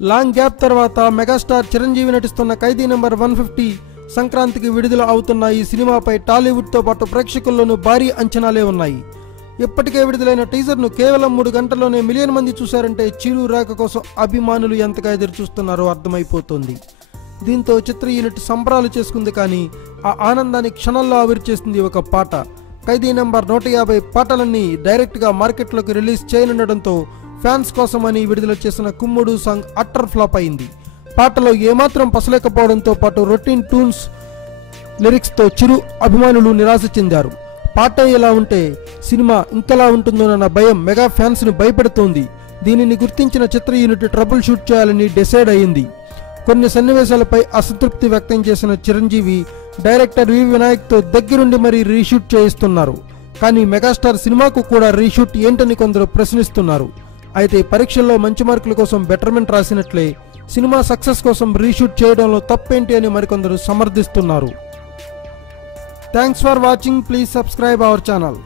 Long gap తర్వాత megastar Chiranjeevi నటిస్తున్న ఖైదీ number 150 సంక్రాంతికి విడుదల అవుతున్న ఈ సినిమాపై టాలీవుడ్తో పాటు ప్రేక్షకుల్లోనూ భారీ అంచనాలే ఉన్నాయి. ఇప్పటికే విడుదలైన టీజర్ను కేవలం 3 గంటల్లోనే మిలియన్ మంది చూశారంటే చిరు రాక కోసం అభిమానులు ఎంతగా ఎదురు చూస్తున్నారో అర్థమైపోతుంది. దీంతో చిత్ర యూనిట్ సంబరాలు చేసుకుంది, కానీ ఆ ఆనందాన్ని క్షణాల్లో ఆవిరి చేస్తుంది ఒక పాట. ఖైదీ నెంబర్ 150 పాటలన్నీ డైరెక్ట్గా మార్కెట్లోకి రిలీజ్ చేయనుండడంతో ఫ్యాన్స్ కోసమని విడుదల చేసిన కుమ్ముడు సాంగ్ అట్టర్ ఫ్లాప్ అయింది. పాటలో ఏమాత్రం పసలేకపోవడంతో పాటు రొటీన్ ట్యూన్స్ లిరిక్స్తో చిరు అభిమానులు నిరాశ చెందారు. పాట ఎలా ఉంటే సినిమా ఇంతలా ఉంటుందోనన్న భయం మెగా ఫ్యాన్స్ను భయపెడుతోంది. దీనిని గుర్తించిన చిత్ర యూనిట్ ట్రబుల్ షూట్ చేయాలని డిసైడ్ అయింది. కొన్ని సన్నివేశాలపై అసంతృప్తి వ్యక్తం చేసిన చిరంజీవి డైరెక్టర్ వి వినాయక్తో దగ్గరుండి మరీ రీషూట్ చేయిస్తున్నారు. కానీ మెగాస్టార్ సినిమాకు కూడా రీషూట్ ఏంటని కొందరు ప్రశ్నిస్తున్నారు. అయితే పరీక్షల్లో మంచి మార్కుల కోసం బెటర్మెంట్ రాసినట్లే సినిమా సక్సెస్ కోసం రీషూట్ చేయడంలో తప్పేంటి అని మరికొందరు సమర్థిస్తున్నారు. Thanks for watching. Please subscribe our channel.